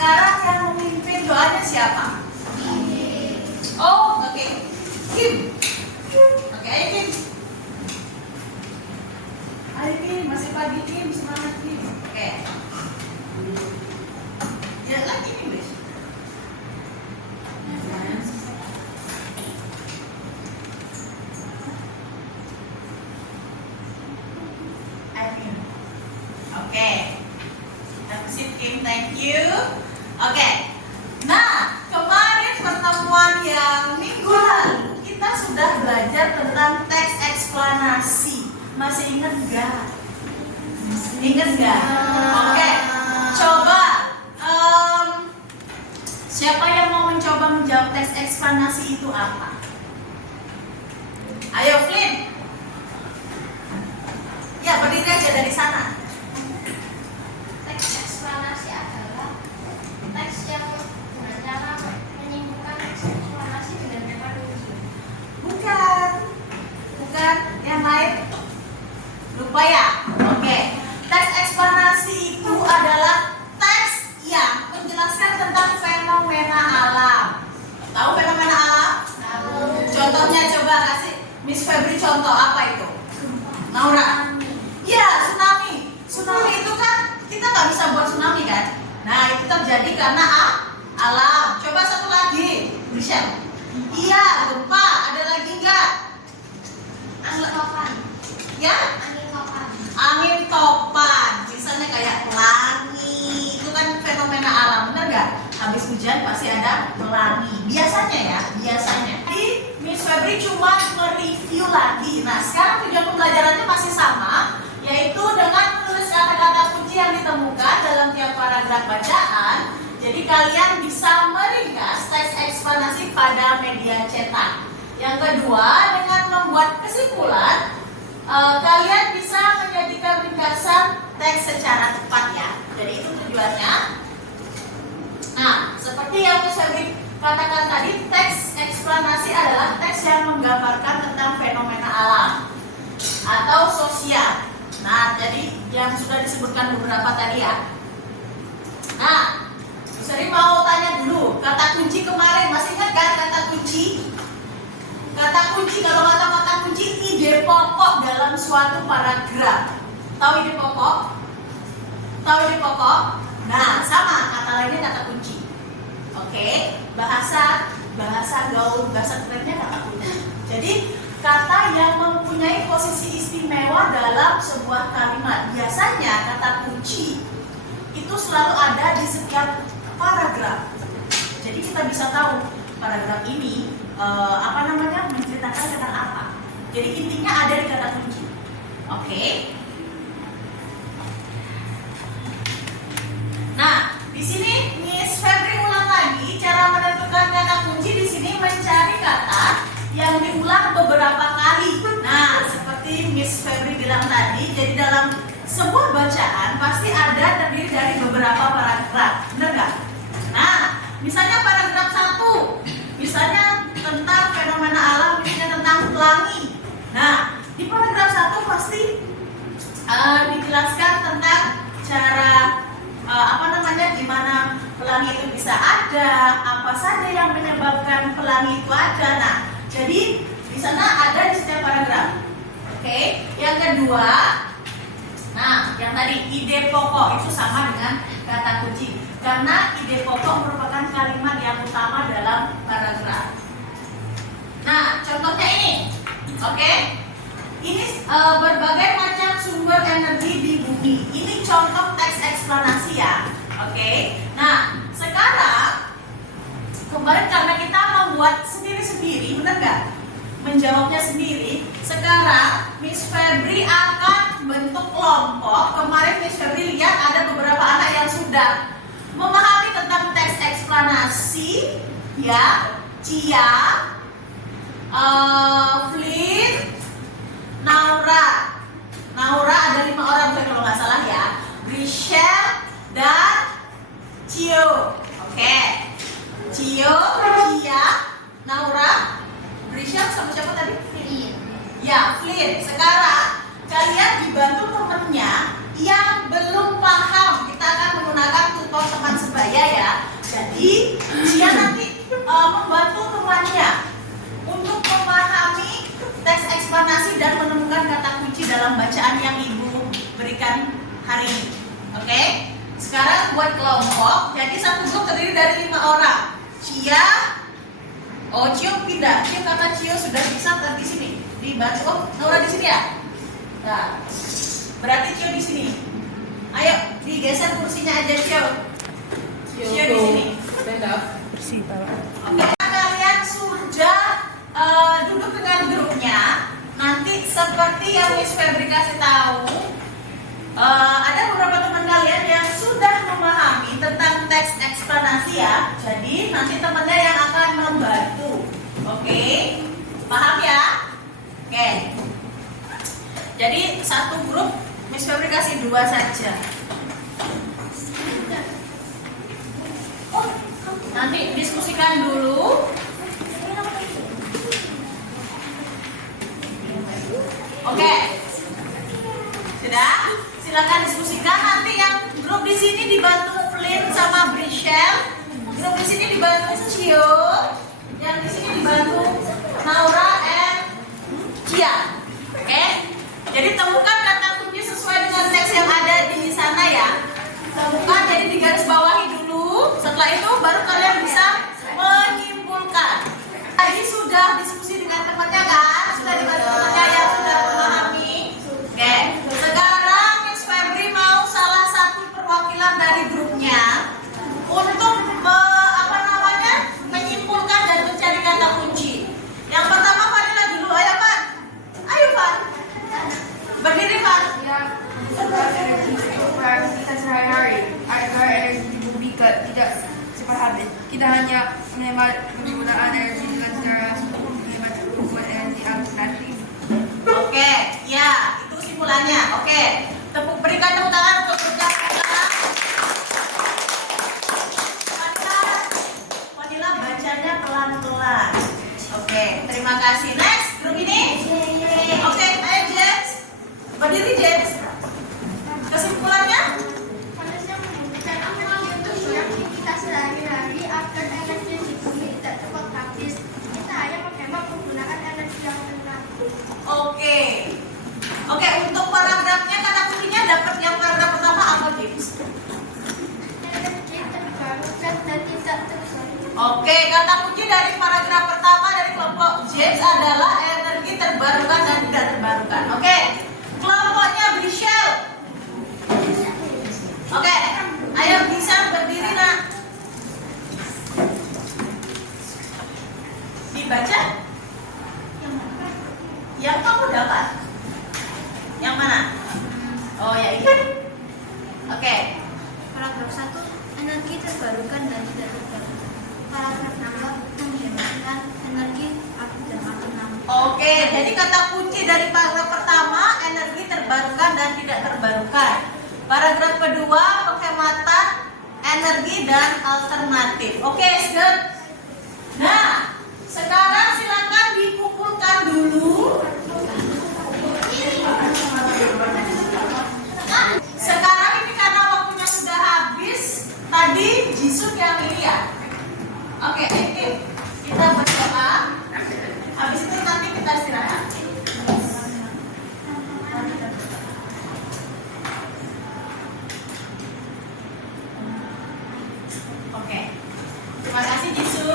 sekarang yang memimpin doanya siapa? Oh, oke. Kim. Oke, ayo Kim. Ayo Kim, masih pagi Kim, semangat Kim. Oke. Ya lagi nih, Miss. Oke. Terima Kim, thank you. Oke. Nah, kemarin pertemuan yang minggu lalu kita sudah belajar tentang teks eksplanasi. Masih ingat nggak? Ingat nggak? Oke. Coba siapa yang mau mencoba menjawab teks eksplanasi itu apa? Ayo, Flynn. Ya, berdiri aja dari sana. Teks eksplanasi adalah teks yang dengan cara menyimpulkan eksplanasi dengan kata kunci. Bukan. Bukan, yang lain. Lupa ya? Oke. Teks eksplanasi itu adalah teks yang menjelaskan tentang fenomena alam. Tahu fenomena alam? Tahu. Contohnya coba kasih Miss Febri contoh apa itu? Naura. Ya, tsunami. Tsunami itu kan kita nggak bisa buat tsunami kan? Nah, itu terjadi karena alam. Coba satu lagi, Michelle. Iya, gempa. Ada lagi nggak? Angin topan. Ya? Angin topan. Angin topan. Misalnya kayak pelangi. Itu kan fenomena alam, benar nggak? Habis hujan pasti ada pelangi. Biasanya ya, biasanya. Jadi Miss Febri cuma mereview lagi. Nah, sekarang tujuan pembelajarannya masih sama, yaitu dengan menulis kata-kata kunci yang ditemukan dalam tiap paragraf bacaan. Jadi kalian bisa meringkas teks eksplanasi pada media cetak. Yang kedua, dengan membuat kesimpulan, kalian bisa menjadikan ringkasan teks secara tepat ya. Jadi itu tujuannya. Nah, seperti yang saya katakan tadi, teks eksplanasi adalah teks yang menggambarkan tentang fenomena alam atau sosial. Nah, jadi yang sudah disebutkan beberapa tadi ya. Nah, Seri mau tanya dulu, kata kunci kemarin masih ingat kan kata kunci? Kata kunci, kalau kata kunci ide pokok dalam suatu paragraf. Tahu ide pokok? Tahu ide pokok? Nah, sama kata lainnya kata kunci. Oke, bahasa gaul, bahasa kerennya kata kunci. Jadi kata yang mempunyai posisi istimewa dalam sebuah kalimat. Biasanya kata kunci itu selalu ada di setiap paragraf. Jadi kita bisa tahu paragraf ini menceritakan tentang apa. Jadi intinya ada di kata kunci. Oke. Nah, di sini Miss Febri ulang lagi cara menentukan kata kunci. Di sini mencari kata yang diulang beberapa kali. Nah, seperti Miss Febri bilang tadi, jadi dalam sebuah bacaan pasti ada terdiri dari beberapa paragraf, benar nggak? Nah, misalnya paragraf 1, misalnya tentang fenomena alam, misalnya tentang pelangi. Nah, di paragraf 1 pasti dijelaskan tentang cara gimana pelangi itu bisa ada, apa saja yang menyebabkan pelangi itu ada. Nah, jadi di sana ada di setiap paragraf. Oke, yang kedua, nah, yang tadi ide pokok itu sama dengan kata kunci karena ide pokok merupakan kalimat yang utama dalam paragraf. Nah, contohnya ini, oke? Ini berbagai macam sumber energi di bumi. Ini contoh teks eksplanasi ya, oke? Nah, sekarang kemarin karena kita membuat sendiri-sendiri, benar nggak? Menjawabnya sendiri. Sekarang Miss Febri akan bentuk kelompok. Kemarin Miss Febri lihat ada beberapa anak yang sudah memahami tentang teks eksplanasi, ya, Cia, Flynn, Naura ada 5 orang kalau nggak salah ya, Michelle dan Cio. Oke, Cio, Cia, Naura, Michelle sama siapa tadi? Flynn. Ya, Flynn. Sekarang kalian dibantu temennya yang belum paham. Kita akan menggunakan tutor teman sebaya ya. Jadi dia nanti membantu temannya untuk memahami teks eksplanasi dan menemukan kata kunci dalam bacaan yang ibu berikan hari ini. Oke? Sekarang buat kelompok. Jadi satu grup terdiri dari 5 orang. Cia, Cio pindah. Cio karena Cio sudah bisa di sini. Dibantu. Oh, Naura di sini ya? Nah, berarti Cio di sini. Ayo digeser kursinya aja Cio. Cio di sini. Oke, kalian sudah duduk dengan grupnya. Nanti seperti yang Miss Febri kasih tahu, ada beberapa teman kalian yang sudah memahami tentang teks eksplanasi ya. Jadi nanti temannya yang akan membantu. Oke, paham ya? Oke. Jadi satu grup Miss Febri kasih 2 saja. Nanti diskusikan dulu. Oke. Sudah? Silakan diskusikan. Nanti yang grup di sini dibantu Flynn sama Brichelle. Grup di sini dibantu Cio. Yang di sini dibantu Naura and Cia. Oke? Jadi temukan kata kunci sesuai dengan teks yang ada di sana ya. Temukan, jadi digaris bawahi dulu. Setelah itu baru kalian bisa menyimpulkan. Tadi sudah diskusi dengan temannya kan? Sudah dibantu temannya yang sudah memahami. Oke. Sekarang Miss Febri mau salah satu perwakilan dari grupnya untuk menyimpulkan dan mencari kata kunci. Yang pertama Fadila dulu, ayo Pak. Ayo Pak. Berdiri Pak. Setelah energi untuk beraktivitas sehari-hari agar energi tubuh tidak cepat habis. Kita hanya menghemat penggunaan energi dengan cara menghemat penggunaan energi alternatif. Oke, ya itu simpulannya. Oke, berikan tepuk tangan untuk grup Fadila bacanya pelan-pelan. Oke, terima kasih. Next, grup ini. Oke, ayo James. Berdiri James. Kesimpulannya? Manusia membutuhkan energi untuk beraktivitas sehari-hari agar energi di bumi tidak cepat habis. Kita hanya menghemat penggunaan energi yang benar. Oke. Oke, untuk paragrafnya kata kuncinya dapat yang paragraf pertama apa James? Energi terbarukan dan tidak terbarukan. Oke, kata kunci dari paragraf pertama dari kelompok James adalah energi terbarukan dan tidak terbarukan. Oke, kelompoknya Brichelle. Oke, ayo bisa berdiri nak. Dibaca? Yang kamu dapat? Yang mana? Oh ya ini. Oke. Paragraf 1, energi terbarukan dan tidak terbarukan. Paragraf 2, menghematkan energi dan alternatif. Oke, jadi kata kunci dari paragraf pertama energi terbarukan dan tidak terbarukan. Paragraf kedua penghematan energi dan alternatif. Oke, good. Nah, sekarang silakan dikumpulkan dulu. Sekarang ini karena waktunya sudah habis, tadi Jisung yang ini ya. Oke, kita berdoa. Habis itu nanti kita istirahat. Oke. Terima kasih Jisung.